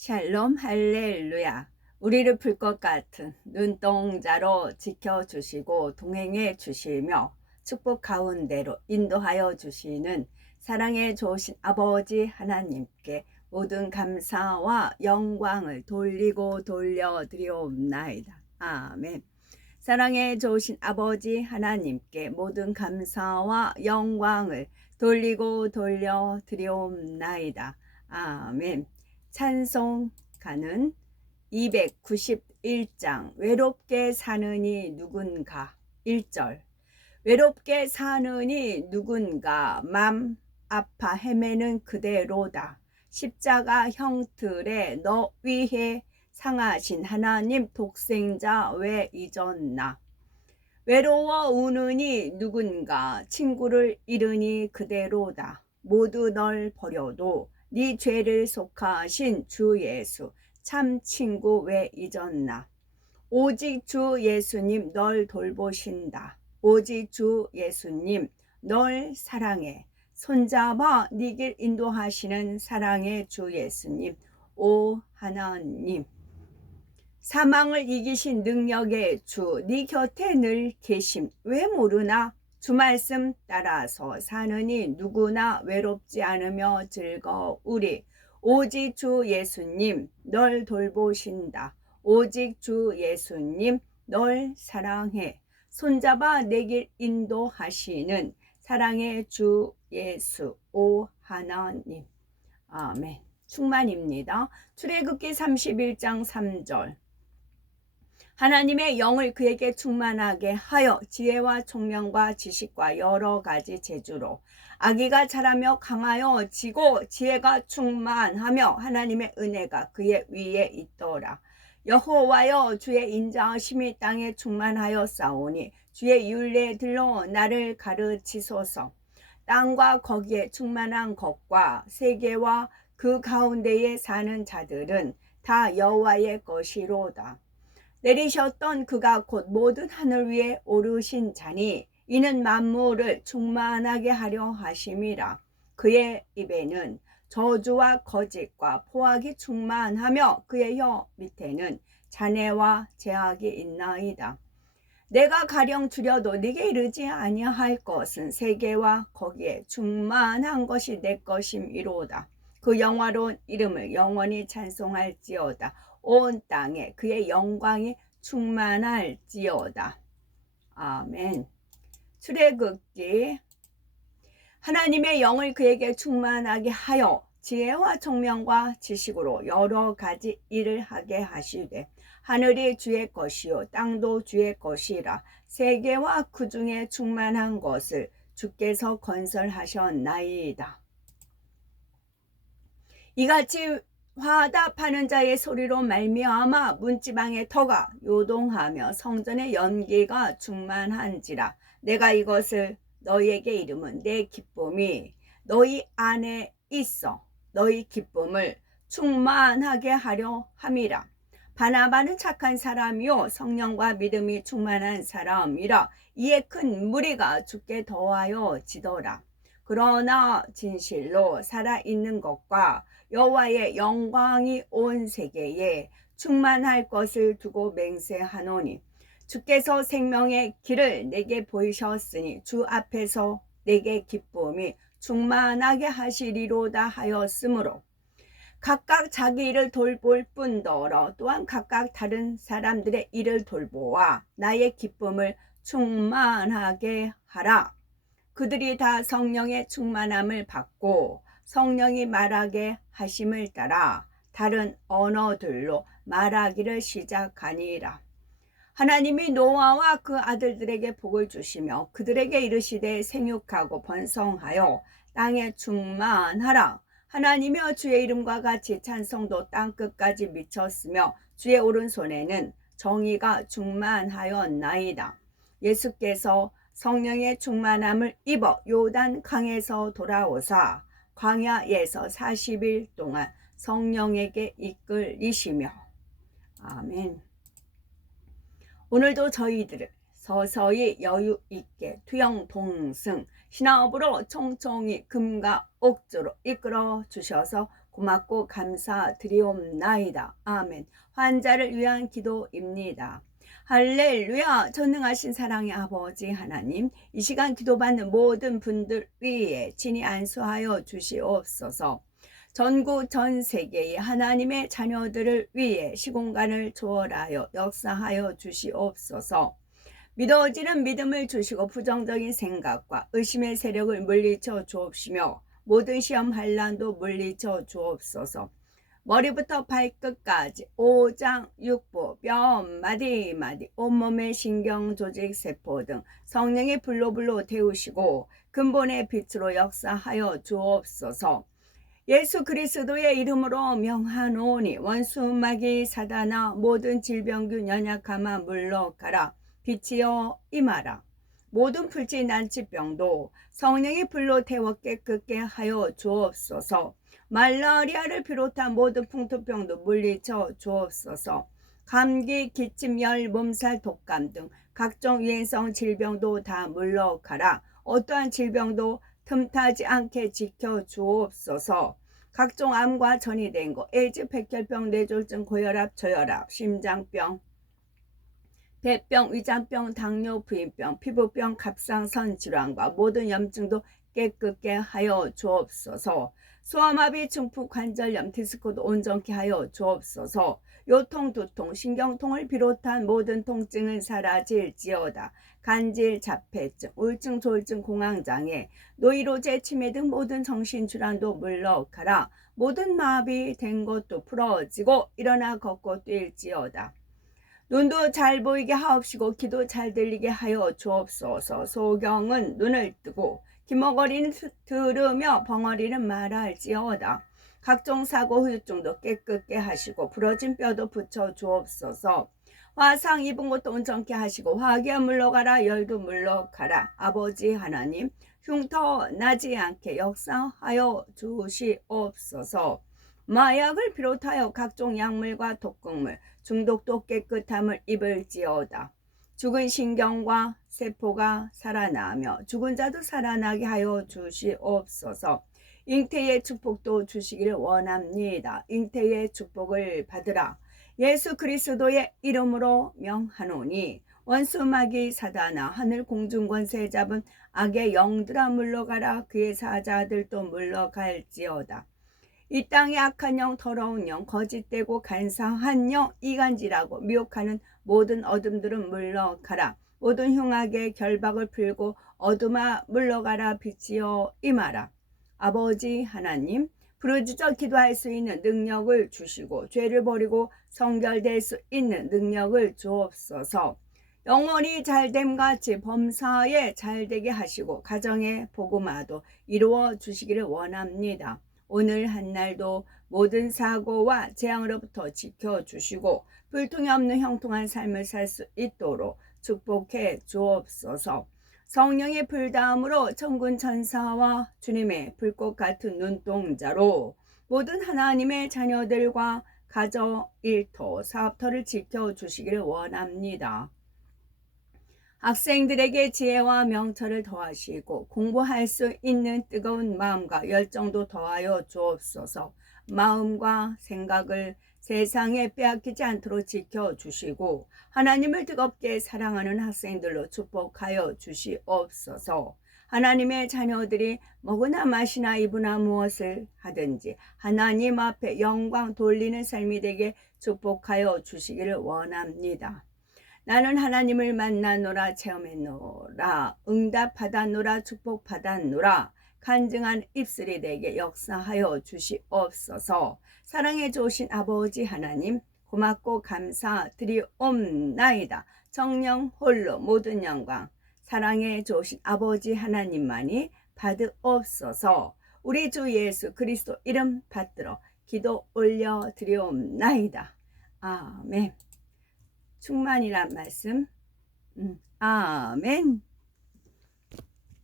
샬롬 할렐루야. 우리를 풀 것 같은 눈동자로 지켜주시고 동행해 주시며 축복 가운데로 인도하여 주시는 사랑의 좋으신 아버지 하나님께 모든 감사와 영광을 돌리고 돌려드리옵나이다. 아멘. 사랑의 좋으신 아버지 하나님께 모든 감사와 영광을 돌리고 돌려드리옵나이다. 아멘. 찬송 가는 291장 외롭게 사느니 누군가 1절 외롭게 사느니 누군가 맘 아파 헤매는 그대로다. 십자가 형틀에 너 위해 상하신 하나님 독생자 왜 잊었나? 외로워 우느니 누군가 친구를 잃으니 그대로다. 모두 널 버려도 네 죄를 속하신 주 예수 참 친구 왜 잊었나? 오직 주 예수님 널 돌보신다. 오직 주 예수님 널 사랑해. 손잡아 네 길 인도하시는 사랑의 주 예수님 오 하나님. 사망을 이기신 능력의 주 네 곁에 늘 계심 왜 모르나 주 말씀 따라서 사느니 누구나 외롭지 않으며 즐거우리. 오직 주 예수님 널 돌보신다. 오직 주 예수님 널 사랑해. 손잡아 내 길 인도하시는 사랑의 주 예수 오 하나님. 아멘. 충만입니다. 출애굽기 31장 3절 하나님의 영을 그에게 충만하게 하여 지혜와 총명과 지식과 여러 가지 재주로 아기가 자라며 강하여 지고 지혜가 충만하며 하나님의 은혜가 그의 위에 있더라. 여호와여 주의 인자하심이 땅에 충만하여 싸우니 주의 윤례 들로 나를 가르치소서. 땅과 거기에 충만한 것과 세계와 그 가운데에 사는 자들은 다 여호와의 것이로다. 내리셨던 그가 곧 모든 하늘 위에 오르신 자니 이는 만물을 충만하게 하려 하심이라 그의 입에는 저주와 거짓과 포악이 충만하며 그의 혀 밑에는 잔해와 제약이 있나이다. 내가 가령 줄여도 네게 이르지 아니할 것은 세계와 거기에 충만한 것이 내 것임이로다. 그 영화로운 이름을 영원히 찬송할지어다. 온 땅에 그의 영광이 충만할지어다. 아멘. 출애굽기 하나님의 영을 그에게 충만하게 하여 지혜와 총명과 지식으로 여러 가지 일을 하게 하시되 하늘이 주의 것이요 땅도 주의 것이라 세계와 그 중에 충만한 것을 주께서 건설하셨나이다. 이같이 화답하는 자의 소리로 말미암아 문지방의 터가 요동하며 성전의 연기가 충만한지라. 내가 이것을 너희에게 이름은 내 기쁨이. 너희 안에 있어. 너희 기쁨을 충만하게 하려 함이라. 바나바는 착한 사람이요. 성령과 믿음이 충만한 사람이라. 이에 큰 무리가 죽게 더하여 지더라 그러나 진실로 살아있는 것과 여호와의 영광이 온 세계에 충만할 것을 두고 맹세하노니 주께서 생명의 길을 내게 보이셨으니 주 앞에서 내게 기쁨이 충만하게 하시리로다 하였으므로 각각 자기 일을 돌볼 뿐더러 또한 각각 다른 사람들의 일을 돌보아 나의 기쁨을 충만하게 하라. 그들이 다 성령의 충만함을 받고 성령이 말하게 하심을 따라 다른 언어들로 말하기를 시작하니라. 하나님이 노아와 그 아들들에게 복을 주시며 그들에게 이르시되 생육하고 번성하여 땅에 충만하라. 하나님여 주의 이름과 같이 찬송도 땅 끝까지 미쳤으며 주의 오른손에는 정의가 충만하였나이다. 예수께서 성령의 충만함을 입어 요단 강에서 돌아오사 광야에서 40일 동안 성령에게 이끌리시며 아멘. 오늘도 저희들을 서서히 여유 있게 투영 동승 신화업으로 총총히 금과 옥조로 이끌어 주셔서 고맙고 감사드리옵나이다. 아멘. 환자를 위한 기도입니다. 할렐루야. 전능하신 사랑의 아버지 하나님 이 시간 기도받는 모든 분들 위에 친히 안수하여 주시옵소서. 전국 전 세계의 하나님의 자녀들을 위해 시공간을 초월하여 역사하여 주시옵소서. 믿어지는 믿음을 주시고 부정적인 생각과 의심의 세력을 물리쳐 주옵시며 모든 시험 환란도 물리쳐 주옵소서 머리부터 발끝까지 오장, 육부, 뼈, 마디, 마디, 온몸의 신경, 조직, 세포 등 성령의 불로불로 태우시고 근본의 빛으로 역사하여 주옵소서. 예수 그리스도의 이름으로 명하노니 원수 마귀 사단아 모든 질병균 연약함아 물러가라 빛이여 임하라 모든 풀지 난치병도 성령의 불로 태워 깨끗게 하여 주옵소서. 말라리아를 비롯한 모든 풍토병도 물리쳐 주옵소서. 감기, 기침, 열, 몸살, 독감 등 각종 유행성 질병도 다 물러가라. 어떠한 질병도 틈타지 않게 지켜 주옵소서. 각종 암과 전이된 거, 에이즈, 백혈병, 뇌졸중, 고혈압, 저혈압, 심장병, 배병, 위장병, 당뇨, 부인병, 피부병, 갑상선 질환과 모든 염증도 깨끗게 하여 주옵소서. 소아마비, 중풍, 관절염, 디스코도 온전케 하여 주옵소서. 요통, 두통, 신경통을 비롯한 모든 통증은 사라질지어다. 간질, 자폐증, 우울증, 조울증, 공황장애, 노이로제, 치매 등 모든 정신질환도 물러가라. 모든 마비 된 것도 풀어지고 일어나 걷고 뛸지어다. 눈도 잘 보이게 하옵시고 귀도 잘 들리게 하여 주옵소서. 소경은 눈을 뜨고 기머거리는 들으며 벙어리는 말할지어다. 각종 사고 후유증도 깨끗게 하시고 부러진 뼈도 붙여 주옵소서. 화상 입은 것도 온전케 하시고 화기가 물러가라 열도 물러가라. 아버지 하나님 흉터 나지 않게 역사하여 주시옵소서. 마약을 비롯하여 각종 약물과 독극물, 중독도 깨끗함을 입을지어다. 죽은 신경과 세포가 살아나며 죽은 자도 살아나게 하여 주시옵소서. 잉태의 축복도 주시기를 원합니다. 잉태의 축복을 받으라. 예수 그리스도의 이름으로 명하노니 원수 마귀 사다나 하늘 공중 권세 잡은 악의 영들아 물러가라 그의 사자들도 물러갈지어다. 이 땅의 악한 영, 더러운 영, 거짓되고 간사한 영, 이간질하고 미혹하는 모든 어둠들은 물러가라. 모든 흉악의 결박을 풀고 어둠아 물러가라 빛이여 임하라. 아버지 하나님, 부르짖어 기도할 수 있는 능력을 주시고 죄를 버리고 성결될 수 있는 능력을 주옵소서. 영원히 잘됨 같이 범사에 잘되게 하시고 가정의 복음화도 이루어 주시기를 원합니다. 오늘 한날도 모든 사고와 재앙으로부터 지켜주시고 불통이 없는 형통한 삶을 살 수 있도록 축복해 주옵소서. 성령의 불다음으로 천군 천사와 주님의 불꽃 같은 눈동자로 모든 하나님의 자녀들과 가정, 일터, 사업터를 지켜주시기를 원합니다. 학생들에게 지혜와 명철을 더하시고 공부할 수 있는 뜨거운 마음과 열정도 더하여 주옵소서. 마음과 생각을 세상에 빼앗기지 않도록 지켜주시고 하나님을 뜨겁게 사랑하는 학생들로 축복하여 주시옵소서. 하나님의 자녀들이 먹으나 마시나 입으나 무엇을 하든지 하나님 앞에 영광 돌리는 삶이 되게 축복하여 주시기를 원합니다. 나는 하나님을 만나노라 체험했노라 응답받았노라 축복받았노라 간증한 입술이 내게 역사하여 주시옵소서. 사랑해 주신 아버지 하나님 고맙고 감사드리옵나이다. 정령 홀로 모든 영광 사랑해 주신 아버지 하나님만이 받으옵소서. 우리 주 예수 그리스도 이름 받들어 기도 올려 드리옵나이다. 아멘 충만이란 말씀. 음, 아멘.